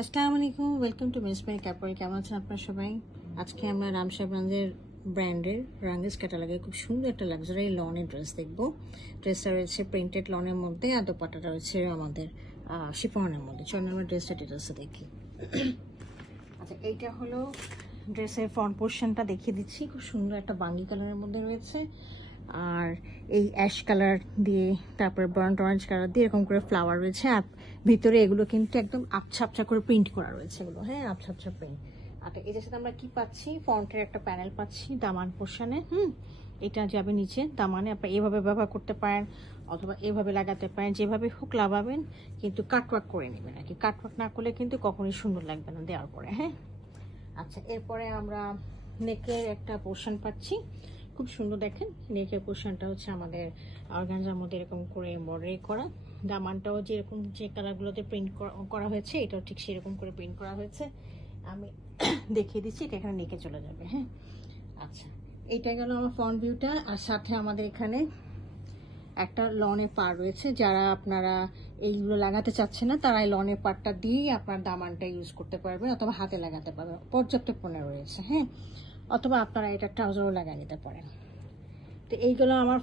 আসসালামু আলাইকুম, welcome to miss my কাপড়। কেমন আছেন আপনারা সবাই? আজকে আমরা রামসা ব্র্যান্ডের রাঙ্গেস ক্যাটালগে খুব সুন্দর একটা লাক্সারি লনের ড্রেস দেখবো। ড্রেসটা রয়েছে প্রিন্টেড লনের মধ্যে, আর দোপাট্টাটা রয়েছে আমাদের শিফনের মধ্যে। চলুন আমরা ড্রেসটা ডিটেলসে দেখি। আচ্ছা, এইটা হলো ড্রেসের ফ্রন্ট পোর্শনটা দেখিয়ে দিচ্ছি। খুব সুন্দর একটা বাঙ্গি কালারের মধ্যে রয়েছে, আর এই অ্যাশ কালার দিয়ে, তারপরে বার্ন্ট অরেঞ্জ কালার দিয়ে এরকম করে ফ্লাওয়ার রয়েছে। আর ভিতরে এগুলো কিন্তু একদম আবছা আবছা করে প্রিন্ট করা রয়েছে এগুলো, হ্যাঁ, আবছা আবছা প্রিন্ট। আচ্ছা, এটার সাথে আমরা কি পাচ্ছি? ফ্রন্টের একটা প্যানেল পাচ্ছি দামান পোর্শনে। এটা যাবে নিচে দামানে। আপনি এভাবে ব্যবহার করতে পারেন অথবা এভাবে লাগাতে পারেন, যেভাবে হোক লাগাবেন, কিন্তু কাটওয়ার্ক করে নেবেন আর কি। কাটওয়ার্ক না করলে কিন্তু কখনোই সুন্দর লাগবে না দেওয়ার পরে, হ্যাঁ। আচ্ছা, এরপরে আমরা নেকের একটা পোর্শন পাচ্ছি, খুব সুন্দর। দেখেন, নেকের পোর্শনটা হচ্ছে আমাদের অর্গানজার মধ্যে এরকম করে এমব্রয়ডারি করা। দামানটাও যেরকম যে কালারগুলোতে প্রিন্ট করা হয়েছে, এটাও ঠিক সেরকম করে প্রিন্ট করা হয়েছে। আমি দেখিয়ে দিচ্ছি, এটা এখানে নেকে চলে যাবে, হ্যাঁ। আচ্ছা, এইটা গেল আমার ফ্রন্ট ভিউটা। আর সাথে আমাদের এখানে একটা লনের পার রয়েছে। যারা আপনারা এইগুলো লাগাতে চাচ্ছেন না, তারা এই লনের পারটা দিয়েই আপনার দামানটা ইউজ করতে পারবেন, অথবা হাতে লাগাতে পারবেন। পর্যাপ্ত পণ্য রয়েছে, হ্যাঁ। অথবা আপনারা এটা ট্রাউজারও লাগিয়ে নিতে পারেন। তো এইগুলো আমার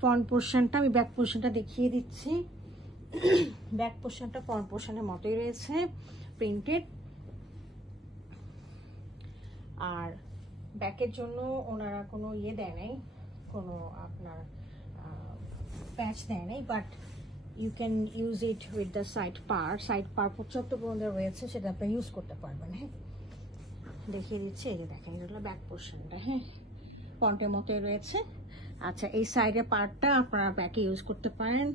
ফ্রন্ট পোর্শনটা। আমি ব্যাক পোর্শনটা দেখিয়ে দিচ্ছি। ব্যাক পোর্শনটা ফ্রন্ট পোর্শনের মতোই রয়েছে, প্রিন্টেড। আর ব্যাকের জন্য ওনারা কোনো ইয়ে দেয় নাই, কোনো আপনার প্যাচ দেয় নাই, but you can use it with the side পার পর্যাপ্ত পর্যন্ত রয়েছে, সেটা আপনি ইউজ করতে পারবেন, হ্যাঁ। দেখিয়ে দিচ্ছি, এই যে দেখেন, এটা হলো ব্যাক পোর্শনটা, হ্যাঁ, ফ্রন্টের মতোই রয়েছে। আচ্ছা, এই সাইডের পার্টটা আপনারা ব্যাকে ইউজ করতে পারেন,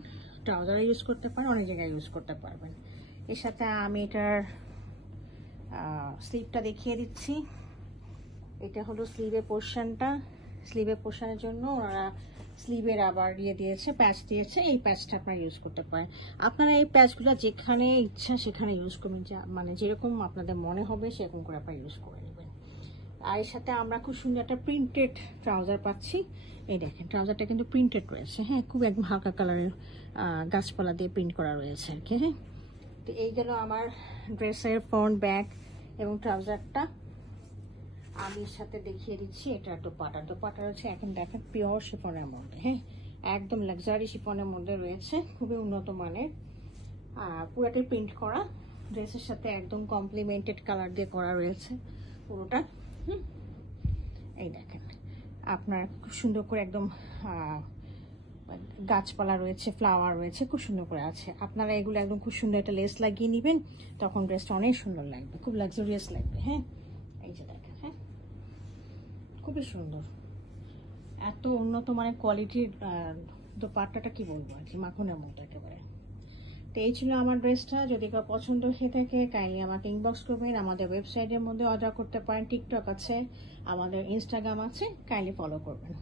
ট্রাউজারে ইউজ করতে পারেন, অনেক জায়গায় ইউজ করতে পারবেন। এর সাথে আমি এটার স্লিভটা দেখিয়ে দিচ্ছি। এটা হলো স্লিভের পোর্শনটা। স্লিভের পোর্শনের জন্য ওনারা স্লিভের আবার ইয়ে দিয়েছে, প্যাচ দিয়েছে। এই প্যাচটা আপনারা ইউজ করতে পারেন। আপনারা এই প্যাচগুলো যেখানে ইচ্ছা সেখানে ইউজ করবেন, মানে যেরকম আপনাদের মনে হবে সেরকম করে আপনারা ইউজ করে নেবেন। আর এর সাথে আমরা খুব সুন্দর একটা প্রিন্টেড ট্রাউজার পাচ্ছি। এই দেখেন, ট্রাউজারটা কিন্তু প্রিন্টেড রয়েছে, হ্যাঁ, খুব একদম হালকা কালারের গাছপালা দিয়ে প্রিন্ট করা রয়েছে আর কি, হ্যাঁ। তো এই গেল আমার ড্রেসের ফ্রন্ট, ব্যাক এবং ট্রাউজারটা। আমি এর সাথে দেখিয়ে দিচ্ছি এটা দোপাট্টা রয়েছে। এখন দেখেন, পিওর শিফনের মধ্যে, হ্যাঁ, একদম লাক্সারি শিফনের মধ্যে রয়েছে, খুবই উন্নত মানের। পুরাটাই প্রিন্ট করা। ড্রেসের সাথে একদম কমপ্লিমেন্টেড কালার দিয়ে করা রয়েছে পুরোটা। এই দেখেন, আপনার খুব সুন্দর করে একদম গাছপালা রয়েছে, ফ্লাওয়ার রয়েছে, খুব সুন্দর করে আছে। আপনারা এগুলো একদম খুব সুন্দর একটা লেস লাগিয়ে নেবেন, তখন ড্রেসটা অনেক সুন্দর লাগবে, খুব লাক্সারিয়াস লাগবে, হ্যাঁ। এই যে দেখেন, হ্যাঁ, খুবই সুন্দর, এত উন্নত মানের কোয়ালিটির দোপাট্টাটা কি বলবো আর কি, মাখনের মতো একেবারে। তো এই ছিল আমার ড্রেসটা। যদি কেউ পছন্দ হয়ে থাকে, কাইন্ডলি আমাকে ইনবক্স করবেন। আমাদের ওয়েবসাইটের মধ্যে অর্ডার করতে পারেন, টিকটক আছে, আমাদের ইনস্টাগ্রাম আছে, কাইন্ডলি ফলো করবেন।